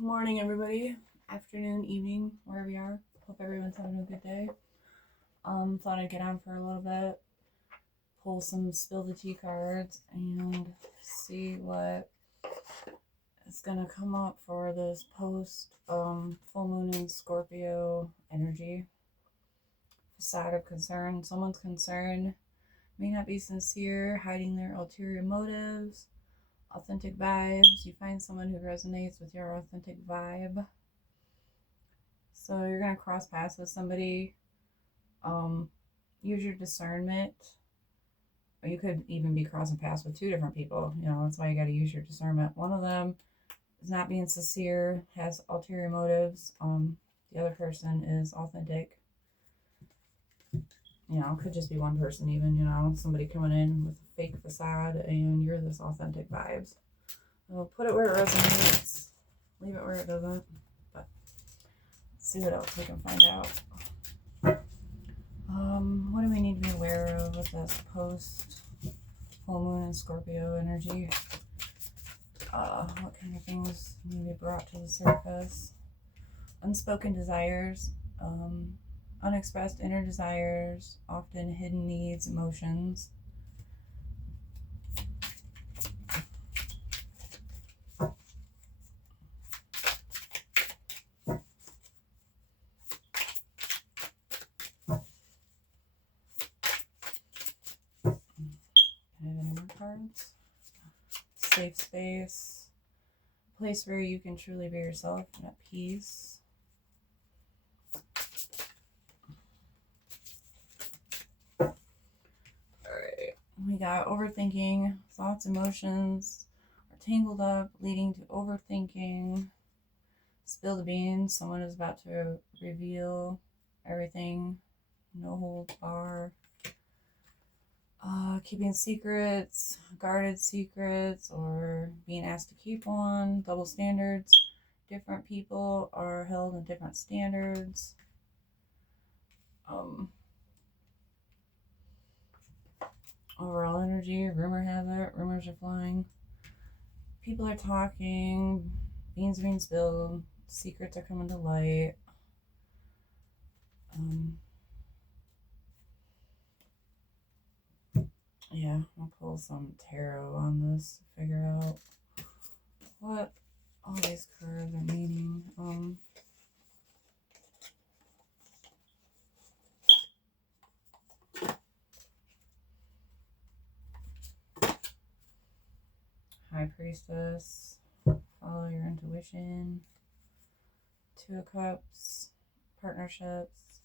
Morning, everybody. Afternoon, evening, wherever you are. Hope everyone's having a good day. Thought I'd get on for a little bit, pull some spill the tea cards, and see what is gonna come up for this post full moon in Scorpio energy. Facade of concern. Someone's concern may not be sincere, hiding their ulterior motives. Authentic vibes. You find someone who resonates with your authentic vibe. So you're going to cross paths with somebody. Use your discernment. Or you could even be crossing paths with two different people. That's why you got to use your discernment. One of them is not being sincere, has ulterior motives. The other person is authentic. Could just be one person even, somebody coming in with a fake facade and you're this authentic vibes. We'll put it where it resonates, leave it where it doesn't, but see what else we can find out. What do we need to be aware of with this post full moon and Scorpio energy? What kind of things need to be brought to the surface? Unspoken desires, unexpressed inner desires, often hidden needs, emotions. Can I have any more cards? Safe space, place where you can truly be yourself and at peace. We got overthinking, thoughts, emotions are tangled up, leading to overthinking. Spill the beans, someone is about to reveal everything, no holds bar. Keeping secrets, guarded secrets, or being asked to keep one, double standards. Different people are held in different standards. Overall energy, rumor has it, rumors are flying. People are talking, beans are being spilled, secrets are coming to light. Yeah, I'll pull some tarot on this to figure out what all these cards are meaning. High Priestess, follow your intuition. Two of Cups, partnerships.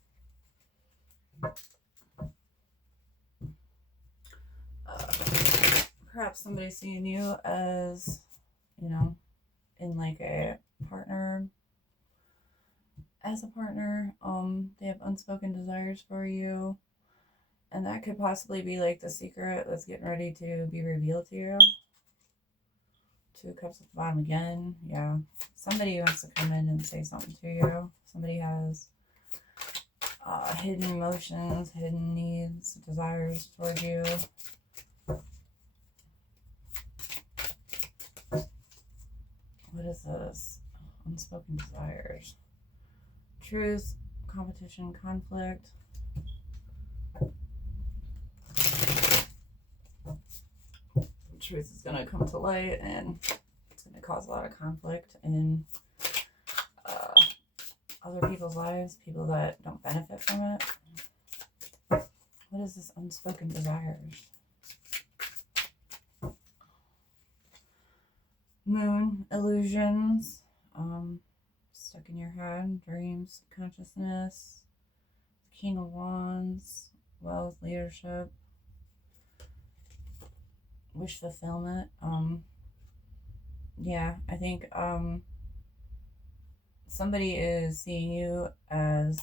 Perhaps somebody's seeing you as, in like a partner. As a partner, they have unspoken desires for you. And that could possibly be like the secret that's getting ready to be revealed to you. Two of Cups at the bottom again. Yeah. Somebody wants to come in and say something to you. Somebody has hidden emotions, hidden needs, desires towards you. What is this? Unspoken desires. Truth, competition, conflict. Truth is going to come to light and it's going to cause a lot of conflict in other people's lives, people that don't benefit from it. What is this unspoken desires? Moon, illusions, stuck in your head, dreams, consciousness, King of Wands, wealth, leadership, wish fulfillment. Yeah, I think somebody is seeing you as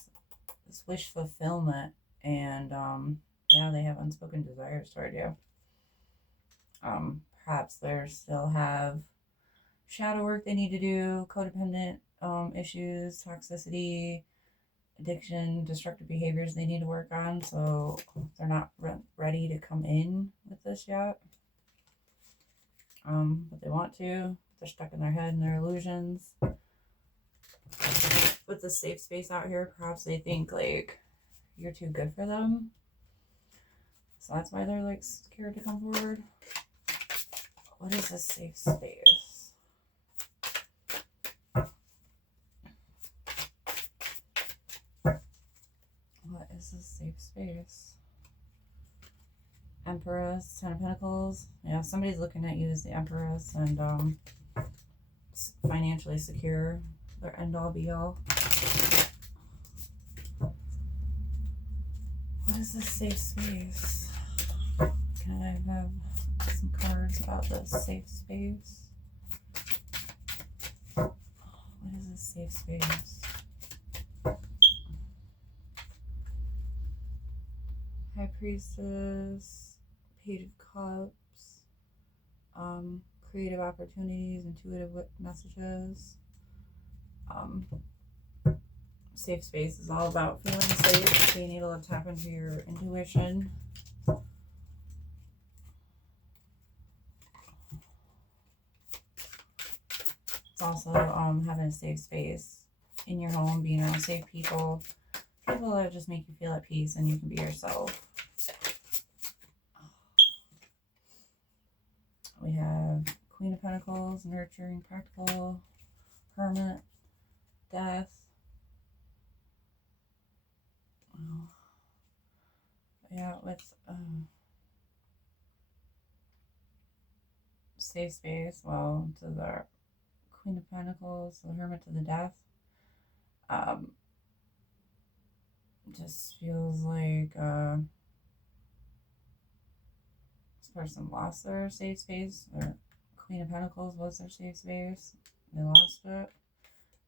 this wish fulfillment, and yeah, they have unspoken desires toward you. Perhaps they still have shadow work they need to do, codependent issues, toxicity, addiction, destructive behaviors they need to work on, so they're not ready to come in with this yet. But they want to. They're stuck in their head and their illusions. with the safe space out here, perhaps they think like you're too good for them. So that's why they're like scared to come forward. What is a safe space? What is a safe space? Empress, Ten of Pentacles. Yeah, somebody's looking at you as the Empress and financially secure. Their end all be all. What is this safe space? Can I have some cards about this safe space? What is this safe space? High Priestess, Page of Cups, creative opportunities, intuitive messages. Safe space is all about feeling safe, being able to tap into your intuition. It's also having a safe space in your home, being around safe people that just make you feel at peace and you can be yourself. We have Queen of Pentacles, nurturing, practical, hermit, death. Yeah, with safe space. Well, to the Queen of Pentacles, the hermit, to the death. Just feels like this person lost their safe space. Or Queen of Pentacles was their safe space. They lost it.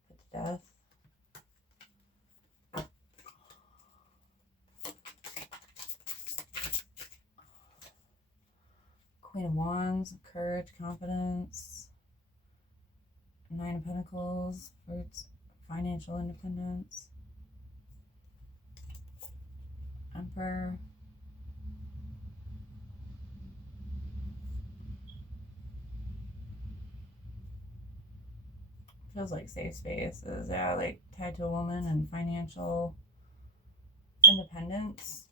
Put to death. Queen of Wands, courage, confidence. Nine of Pentacles, fruits, financial independence. Emperor. Feels like safe space is like tied to a woman and financial independence.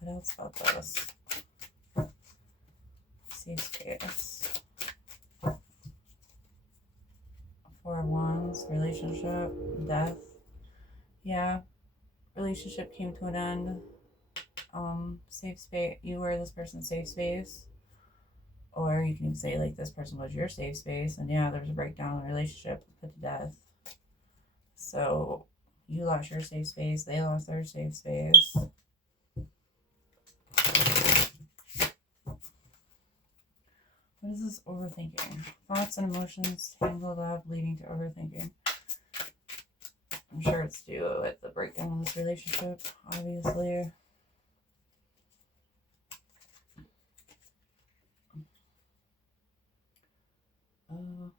What else about this? Safe space. Four of Wands, relationship, death. Yeah, relationship came to an end. Safe space. You were this person's safe space. Or you can say like this person was your safe space, and yeah, there was a breakdown in the relationship, put to death. So you lost your safe space, they lost their safe space. What is this overthinking? Thoughts and emotions tangled up, leading to overthinking. I'm sure it's due with the breakdown of this relationship, obviously.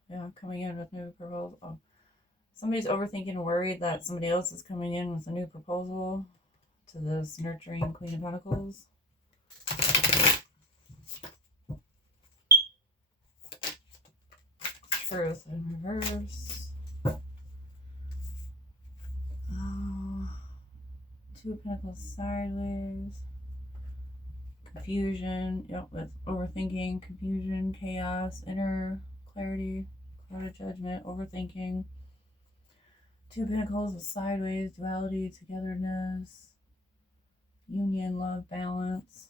Yeah, coming in with new proposal. Oh. Somebody's overthinking and worried that somebody else is coming in with a new proposal to this nurturing Queen of Pentacles. Truth in reverse. Two of Pentacles sideways. Confusion. Yep, with overthinking, confusion, chaos, inner clarity, cloud of judgment, overthinking. Two of Pentacles with sideways, duality, togetherness, union, love, balance.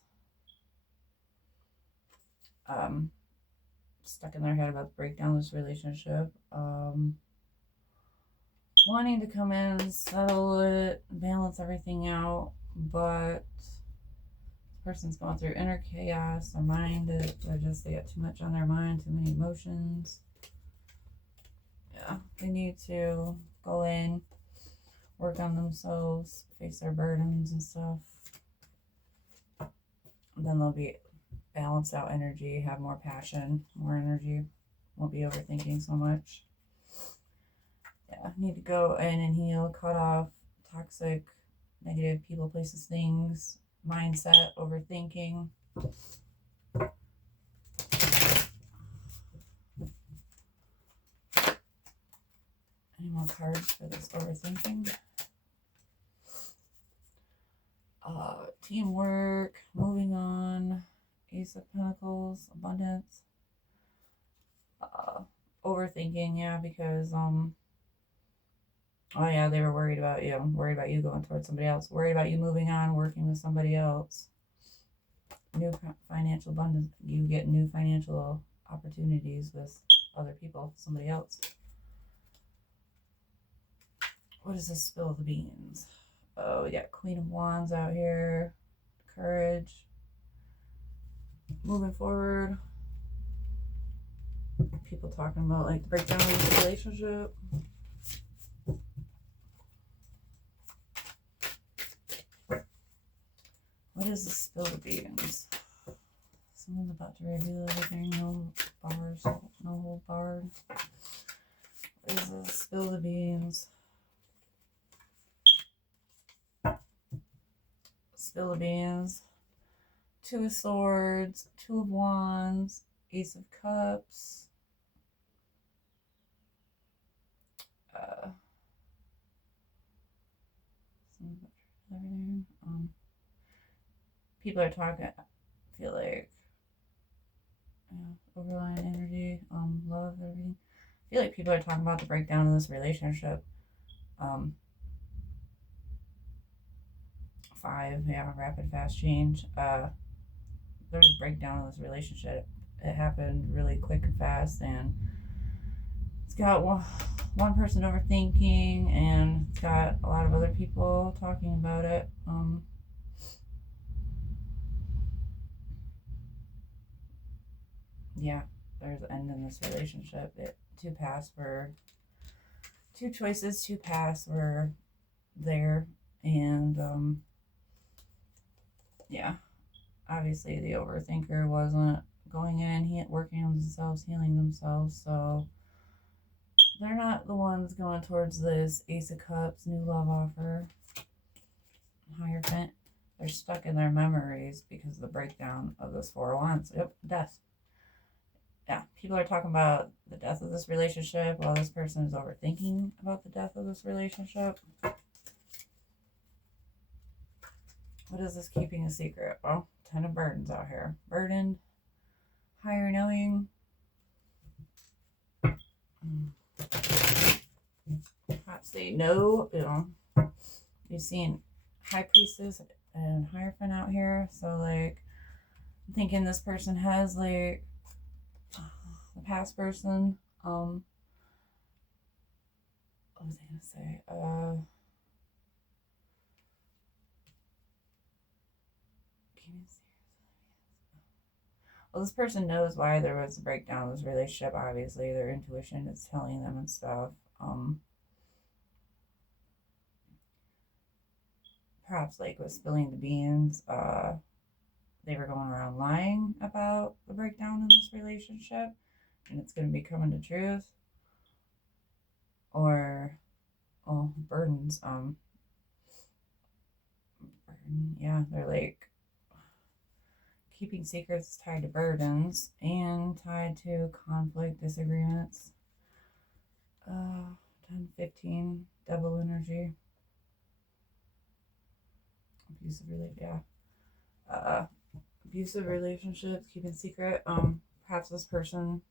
Stuck in their head about the breakdown of this relationship. Wanting to come in and settle it, balance everything out, but this person's going through inner chaos. Their mind, they got too much on their mind, too many emotions. Yeah, they need to go in, work on themselves, face their burdens and stuff. And then they'll be balanced out energy, have more passion, more energy, won't be overthinking so much. Yeah, need to go in and heal, cut off toxic, negative people, places, things, mindset, overthinking. cards for this overthinking. Teamwork, moving on, Ace of Pentacles, abundance. Overthinking, yeah, because oh yeah, they were worried about you going towards somebody else, worried about you moving on, working with somebody else. New financial abundance, you get new financial opportunities with other people, somebody else. What is this spill of the beans? Oh, we got Queen of Wands out here. Courage. Moving forward. People talking about like the breakdown of the relationship. What is the spill of the beans? Someone's about to reveal everything. No bars. No hold barred. What is the spill of the beans? Spill of beans. Two of Swords. Two of Wands. Ace of Cups. Everything. People are talking. I feel like overlying energy, love, everything. I feel like people are talking about the breakdown of this relationship. 5, yeah, rapid fast change. There's a breakdown of this relationship. It happened really quick and fast, and it's got one person overthinking, and it's got a lot of other people talking about it. Yeah, there's an end in this relationship. Two choices, two paths were there, and yeah, obviously the overthinker wasn't going in, working on themselves, healing themselves, so they're not the ones going towards this Ace of Cups, new love offer, Hierophant. They're stuck in their memories because of the breakdown of this Four of Wands. Yep, death. Yeah, people are talking about the death of this relationship while this person is overthinking about the death of this relationship. What is this keeping a secret? Well, 10 of burdens out here. Burdened, higher knowing. Perhaps they know, you've seen High Priestess and Hierophant out here. So, like, I'm thinking this person has, like, the past person, what was I going to say? Well, this person knows why there was a breakdown of this relationship. Obviously, their intuition is telling them and stuff. Perhaps, like, with spilling the beans, they were going around lying about the breakdown in this relationship, and it's going to be coming to truth. Or, burdens. Yeah, they're like keeping secrets tied to burdens and tied to conflict, disagreements. 10, 15, double energy. Abusive relationships, keeping secret. Perhaps this person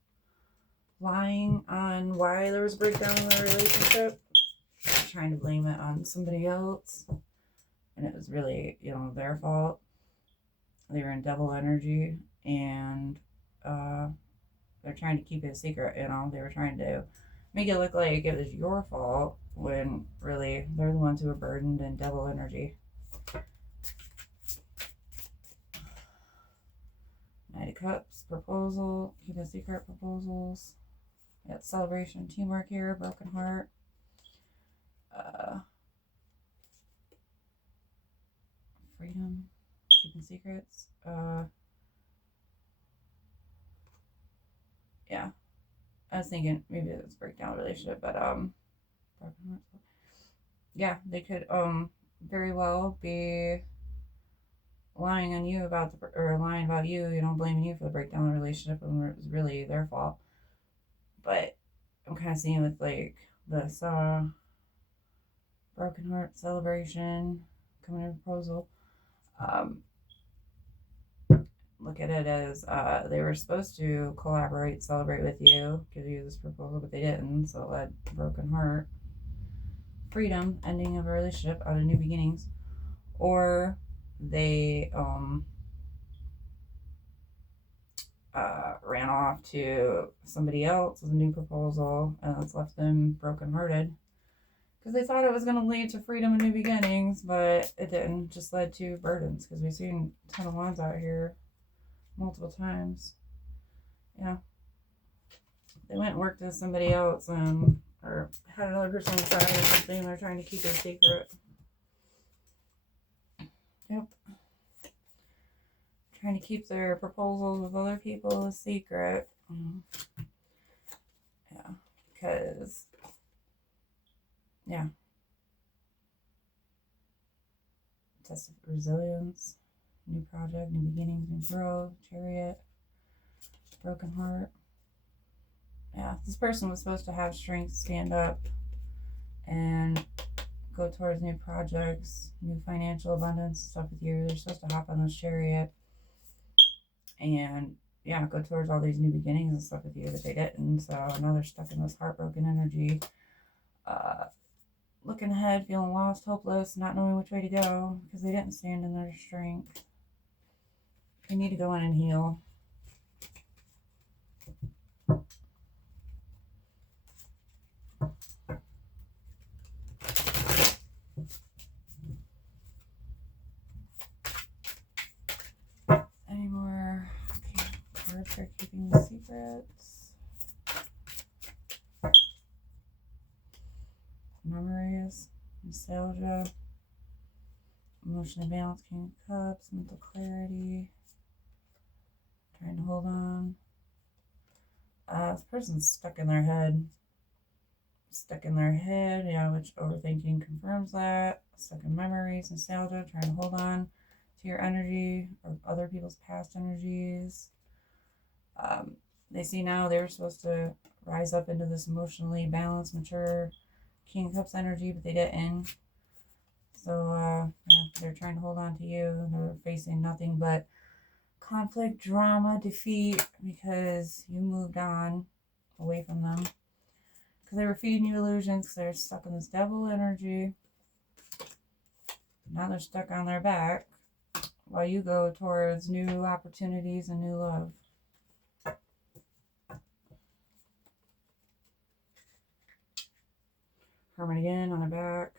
lying on why there was a breakdown in the relationship, trying to blame it on somebody else, and it was really, their fault. They were in double energy, and they're trying to keep it a secret. They were trying to make it look like it was your fault when really they're the ones who were burdened in double energy. Knight of Cups, proposal, keeping secret proposals. We got celebration, teamwork here, broken heart. Freedom, keeping secrets. Yeah. I was thinking maybe it was breakdown relationship, but broken heart. Yeah, they could very well be lying on you lying about you, blaming you for the breakdown of the relationship when it was really their fault. But I'm kind of seeing with like this broken heart celebration, coming in proposal. Look at it as they were supposed to collaborate, celebrate with you, give you this proposal, but they didn't. So it led to broken heart, freedom, ending of a relationship, out of new beginnings, or they ran off to somebody else with a new proposal, and it's left them brokenhearted because they thought it was going to lead to freedom and new beginnings, but it didn't. It just led to burdens, because we've seen a ton of wands out here multiple times. Yeah, they went and worked with somebody else, or had another person on the side or something. They're trying to keep it a secret. Yep. Trying to keep their proposals with other people a secret. Yeah, because, yeah. Test of resilience, new project, new beginnings, new growth, Chariot, broken heart. Yeah, this person was supposed to have strength, stand up, and go towards new projects, new financial abundance, stuff with you. They're supposed to hop on this Chariot and, yeah, go towards all these new beginnings and stuff with you, but they didn't. So now they're stuck in this heartbroken energy, looking ahead, feeling lost, hopeless, not knowing which way to go because they didn't stand in their strength. They need to go in and heal. Any more cards for keeping the secrets? Memories, nostalgia, emotionally balanced, King of Cups, mental clarity, trying to hold on. This person's stuck in their head. Yeah, which overthinking confirms that. Stuck in memories, nostalgia, trying to hold on to your energy or other people's past energies. They see now they were supposed to rise up into this emotionally balanced, mature King of Cups energy, but they didn't. So, yeah, they're trying to hold on to you. They're facing nothing but conflict, drama, defeat, because you moved on away from them. Because they were feeding you illusions, because they're stuck in this devil energy. Now they're stuck on their back while you go towards new opportunities and new love. Hermit again on their back.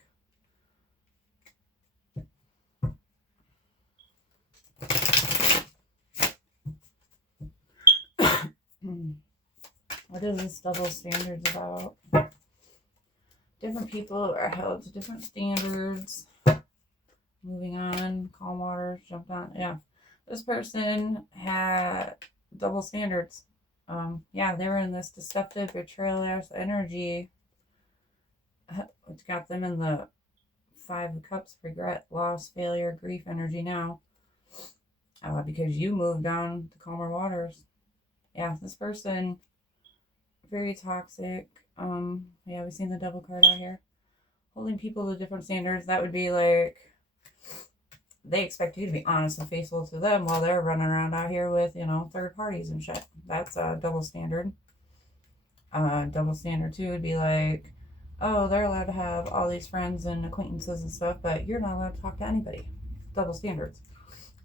What is this double standards about? Different people are held to different standards. Moving on, calm waters, jumped on. Yeah, this person had double standards. Yeah, they were in this deceptive, betrayal energy, which got them in the Five of Cups, regret, loss, failure, grief energy now. Because you moved on to calmer waters. Yeah, this person, very toxic. Yeah, we've seen the Devil card out here. Holding people to different standards. That would be like, they expect you to be honest and faithful to them while they're running around out here with, third parties and shit. That's a double standard. Double standard too would be like, oh, they're allowed to have all these friends and acquaintances and stuff, but you're not allowed to talk to anybody. Double standards.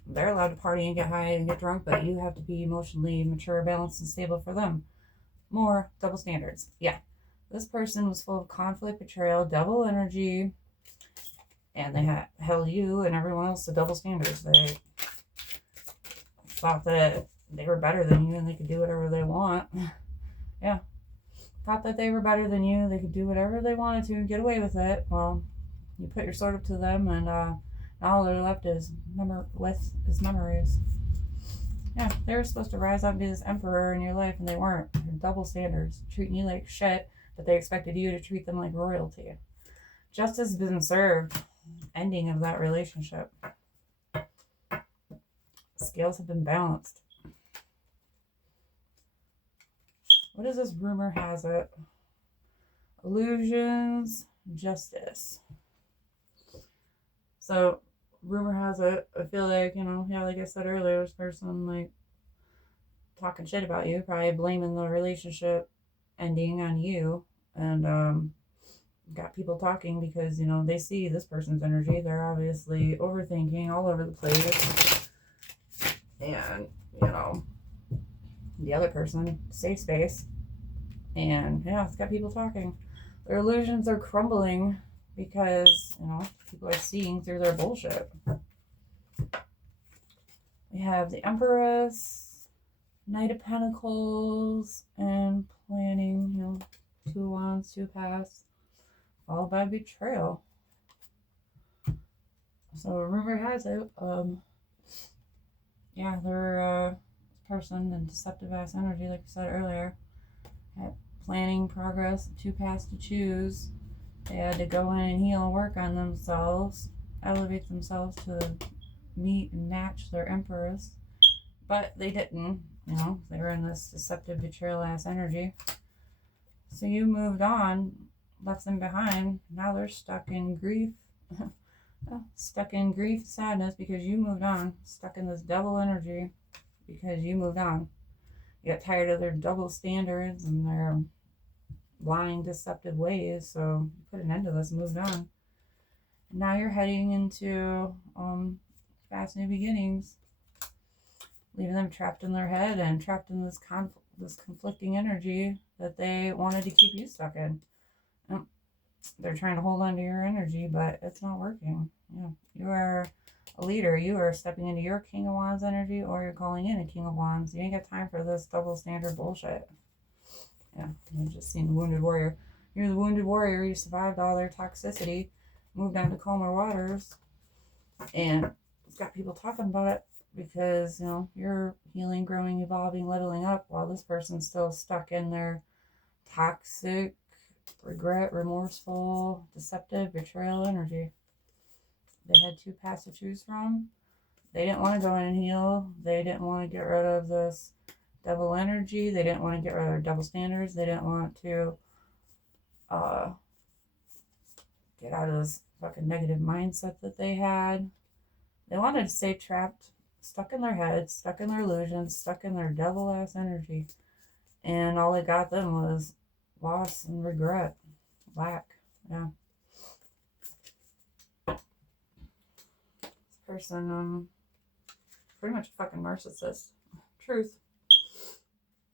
They're allowed to party and get high and get drunk, but you have to be emotionally mature, balanced, and stable for them. More double standards. Yeah. This person was full of conflict, betrayal, double energy, and they held you and everyone else to double standards. They thought that they were better than you and they could do whatever they want. Yeah. Thought that they were better than you. They could do whatever they wanted to and get away with it. Well, you put your sword up to them, and all they're left is memories. Yeah, they were supposed to rise up and be this emperor in your life, and they weren't. They're double standards, treating you like shit, but they expected you to treat them like royalty. Justice has been served. Ending of that relationship. Scales have been balanced. What is this? Rumor has it. illusions, justice. So, rumor has it, I feel like, yeah, like I said earlier, this person, like, talking shit about you, probably blaming the relationship ending on you, and got people talking because, they see this person's energy. They're obviously overthinking all over the place. And, the other person, safe space. And, yeah, it's got people talking. Their illusions are crumbling because, people are seeing through their bullshit. We have the Empress, Knight of Pentacles, and planning, 2 of Wands, 2 paths, followed by betrayal. So rumor has it, yeah, they're person and deceptive ass energy, like I said earlier, had planning, progress, 2 paths to choose. They had to go in and heal and work on themselves, elevate themselves to meet and match their Empress, but they didn't. They were in this deceptive betrayal ass energy. So you moved on, left them behind. Now they're stuck in grief. Sadness because you moved on. Stuck in this devil energy because you moved on. You got tired of their double standards and their lying, deceptive ways. So you put an end to this and moved on. Now you're heading into fast new beginnings, leaving them trapped in their head and trapped in this conflicting energy that they wanted to keep you stuck in. They're trying to hold on to your energy, but it's not working. You are a leader. You are stepping into your King of Wands energy, or you're calling in a King of Wands. You ain't got time for this double standard bullshit. Yeah, I've just seen the Wounded Warrior. You're the Wounded Warrior. You survived all their toxicity, moved on to calmer waters, and it's got people talking about it because, you're healing, growing, evolving, leveling up, while this person's still stuck in their toxic, regret, remorseful, deceptive, betrayal energy. They had 2 paths to choose from. They didn't want to go in and heal. They didn't want to get rid of this devil energy. They didn't want to get rid of their double standards. They didn't want to get out of this fucking negative mindset that they had. They wanted to stay trapped, stuck in their heads, stuck in their illusions, stuck in their devil ass energy. And all it got them was loss and regret. Lack. Yeah. This person, pretty much a fucking narcissist. Truth.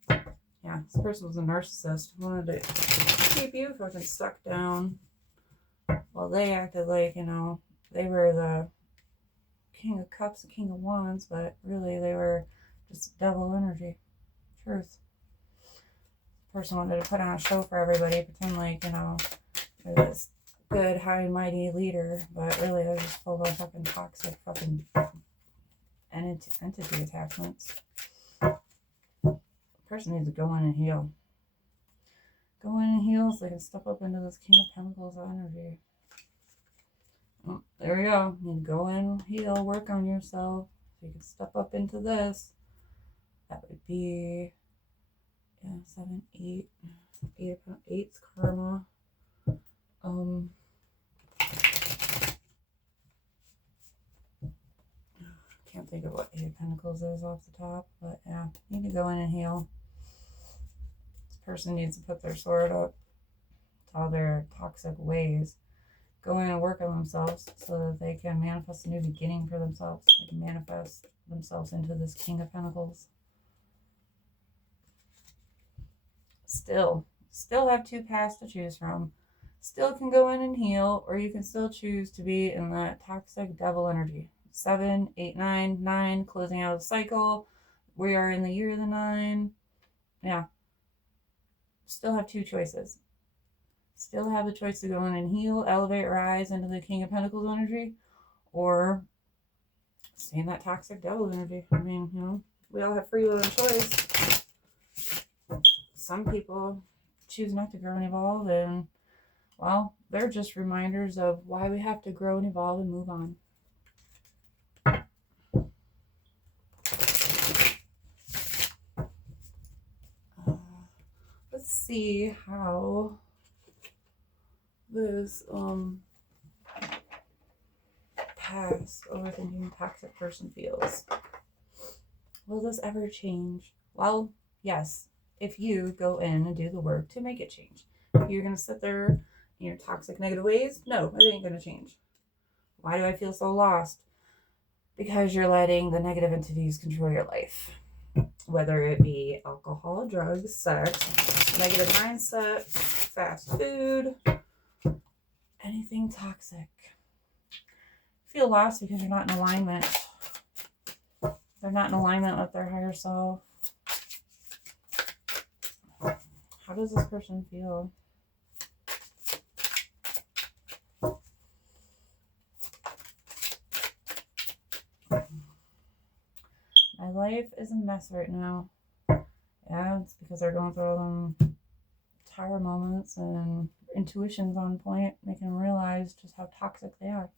Yeah, this person was a narcissist. Wanted to keep you fucking stuck down. Well, they acted like, they were the King of Cups, the King of Wands, but really they were just devil energy. Truth. Person wanted to put on a show for everybody, pretend like, they're this good, high and mighty leader, but really they're just full of fucking toxic fucking entity attachments. Person needs to go in and heal. Go in and heal so they can step up into this King of Pentacles energy. Oh, there we go. You need to go in, heal, work on yourself so you can step up into this. That would be 7, 8. 8's karma. Can't think of what 8 of Pentacles is off the top, but yeah, you need to go in and heal. This person needs to put their sword up to all their toxic ways. Go in and work on themselves so that they can manifest a new beginning for themselves. They can manifest themselves into this King of Pentacles. Still have 2 paths to choose from. Still can go in and heal, or you can still choose to be in that toxic devil energy. 7, 8, 9, closing out the cycle. We are in the year of the 9. Yeah. Still have 2 choices. Still have the choice to go in and heal, elevate, rise into the King of Pentacles energy, or stay in that toxic devil energy. I mean, we all have free will and choice. Some people choose not to grow and evolve, and, well, they're just reminders of why we have to grow and evolve and move on. Let's see how this past overthinking toxic person feels. Will this ever change? Well, yes, if you go in and do the work to make it change. If you're going to sit there in your toxic negative ways, no, it ain't going to change. Why do I feel so lost? Because you're letting the negative entities control your life. Whether it be alcohol, drugs, sex, negative mindset, fast food, anything toxic. Feel lost because you're not in alignment. They're not in alignment with their higher self. How does this person feel? My life is a mess right now. Yeah, it's because they're going through all them tower moments and intuitions on point, making them realize just how toxic they are.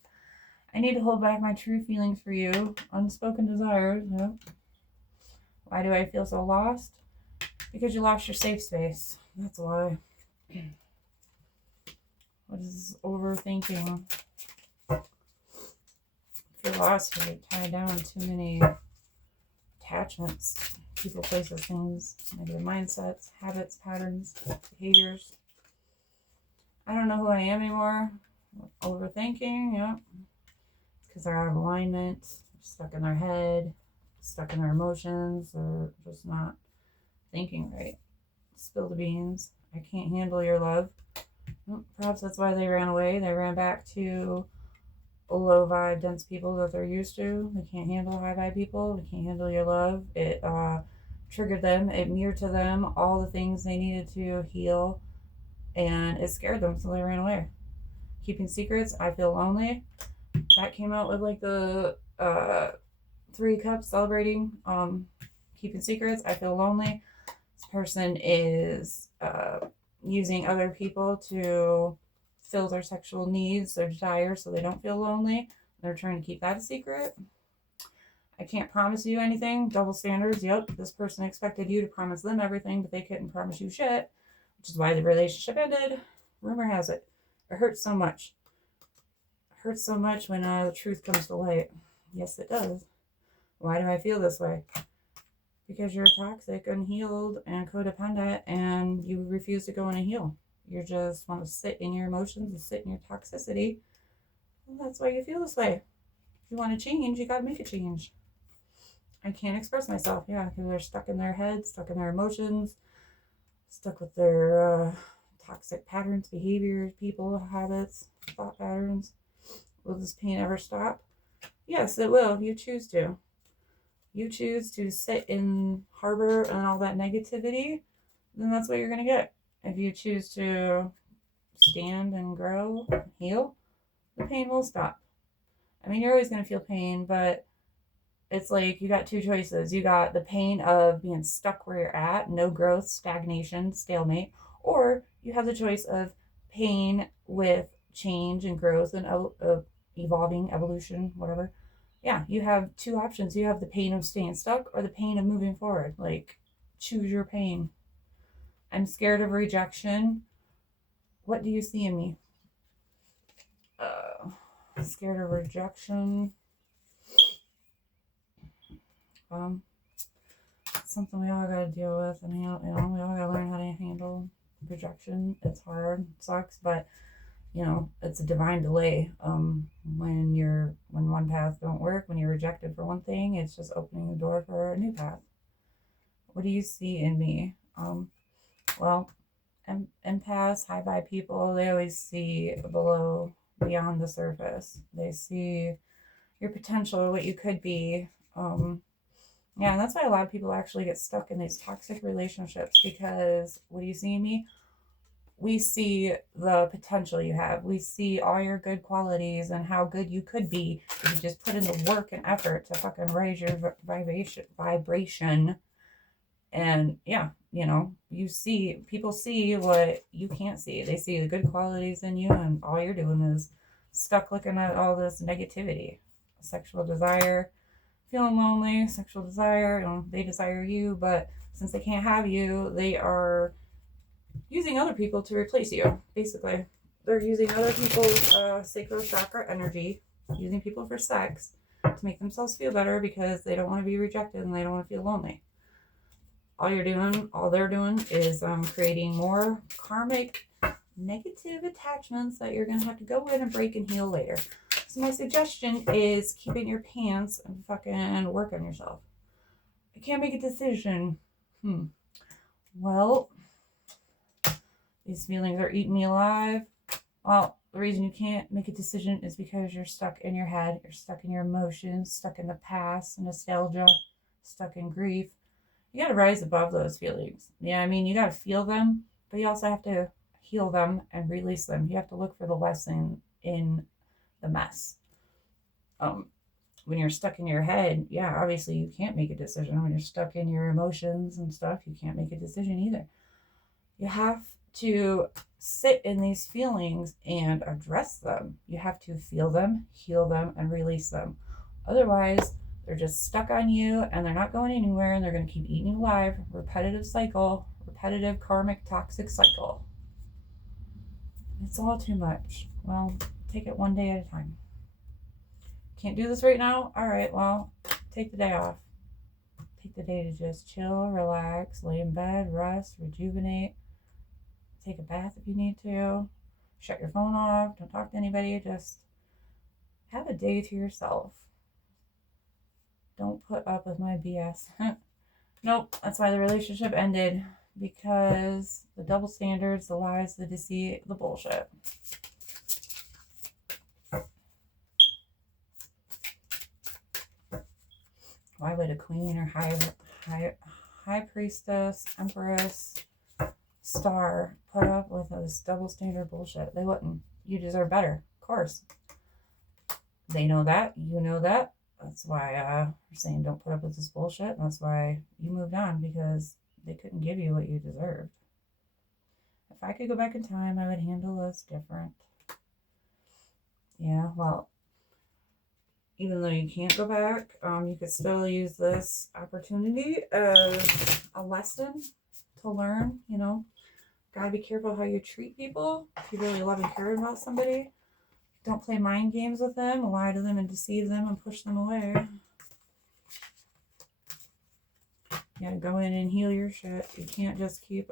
I need to hold back my true feelings for you. Unspoken desires. Yep. Why do I feel so lost? Because you lost your safe space. That's why. What is overthinking? Feel lost because you're tied down to too many attachments, people, places, things, negative mindsets, habits, patterns, behaviors. I don't know who I am anymore. Overthinking, yeah. Because they're out of alignment, stuck in their head, stuck in their emotions, or just not thinking right. Spill the beans. I can't handle your love. Perhaps that's why they ran away. They ran back to low vibe, dense people that they're used to. They can't handle high vibe people. They can't handle your love. It triggered them. It mirrored to them all the things they needed to heal, and it scared them, so they ran away. Keeping secrets. I feel lonely. That came out with like the 3 cups celebrating keeping secrets. I feel lonely. This person is using other people to fill their sexual needs, their desires, so they don't feel lonely. They're trying to keep that a secret. I can't promise you anything. Double standards. Yep, this person expected you to promise them everything, but they couldn't promise you shit, which is why the relationship ended. Rumor has it. It hurts so much. It hurts so much when the truth comes to light. Yes, it does. Why do I feel this way? Because you're toxic, unhealed, and codependent, and you refuse to go in and heal. You just want to sit in your emotions and sit in your toxicity. Well, that's why you feel this way. If you want to change, you got to make a change. I can't express myself, yeah, because they're stuck in their heads, stuck in their emotions, stuck with their toxic patterns, behaviors, people, habits, thought patterns. Will this pain ever stop? Yes, it will if you choose to. You choose to sit in harbor and all that negativity, then that's what you're going to get. If you choose to stand and grow, heal, the pain will stop. I mean, you're always going to feel pain, but it's like you got 2 choices. You got the pain of being stuck where you're at, no growth, stagnation, stalemate, or you have the choice of pain with change and growth and evolving, evolution, whatever. Yeah, you have 2 options. You have the pain of staying stuck or the pain of moving forward. Like, choose your pain. I'm scared of rejection. What do you see in me? Scared of rejection. Something we all gotta deal with, and we all gotta learn how to handle rejection. It's hard, it sucks, but it's a divine delay. When one path don't work, when you're rejected for one thing, it's just opening the door for a new path. What do you see in me? Well, empaths, high vibe people, they always see beyond the surface. They see your potential, what you could be. Yeah, and that's why a lot of people actually get stuck in these toxic relationships, because what do you see in me? We see the potential you have. We see all your good qualities and how good you could be if you just put in the work and effort to fucking raise your vibration. And yeah, people see what you can't see. They see the good qualities in you, and all you're doing is stuck looking at all this negativity. Sexual desire, feeling lonely, sexual desire, they desire you, but since they can't have you, they are using other people to replace you, basically. they're using other people's sacral chakra energy, using people for sex to make themselves feel better because they don't want to be rejected and they don't want to feel lonely. All they're doing is creating more karmic negative attachments that you're going to have to go in and break and heal later. So my suggestion is keep it in your pants and fucking work on yourself. I can't make a decision. Well, these feelings are eating me alive. Well, the reason you can't make a decision is because you're stuck in your head. You're stuck in your emotions, stuck in the past, nostalgia, stuck in grief. You got to rise above those feelings. Yeah, I mean, you got to feel them, but you also have to heal them and release them. You have to look for the lesson in the mess. When you're stuck in your head, yeah, obviously you can't make a decision. When you're stuck in your emotions and stuff, you can't make a decision either. You have to sit in these feelings and address them. You have to feel them, heal them, and release them. Otherwise, they're just stuck on you and they're not going anywhere and they're going to keep eating you alive. Repetitive cycle, repetitive karmic toxic cycle. It's all too much. Well, take it one day at a time. Can't do this right now? All right, well, take the day off. Take the day to just chill, relax, lay in bed, rest, rejuvenate. Take a bath if you need to. Shut your phone off. Don't talk to anybody. Just have a day to yourself. Don't put up with my BS. Nope, that's why the relationship ended. Because the double standards, the lies, the deceit, the bullshit. Why would a queen or high priestess, empress, star put up with this double standard bullshit? They wouldn't. You deserve better, of course. They know that. You know that. That's why we're saying don't put up with this bullshit. That's why you moved on, because they couldn't give you what you deserved. If I could go back in time, I would handle this different. Yeah, well, even though you can't go back, you could still use this opportunity as a lesson to learn, you know. Gotta be careful how you treat people. If you really love and care about somebody, don't play mind games with them, lie to them and deceive them and push them away. You gotta go in and heal your shit. You can't just keep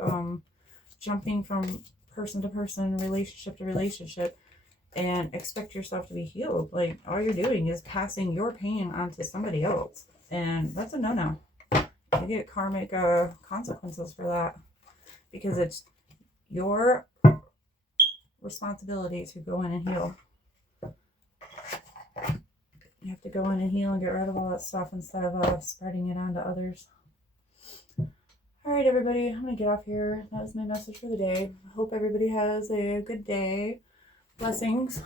jumping from person to person, relationship to relationship, and expect yourself to be healed. Like, all you're doing is passing your pain onto somebody else. And that's a no-no. You get karmic consequences for that. Because it's your responsibility to go in and heal. You have to go in and heal and get rid of all that stuff instead of spreading it onto others. All right, everybody, I'm going to get off here. That was my message for the day. I hope everybody has a good day. Blessings.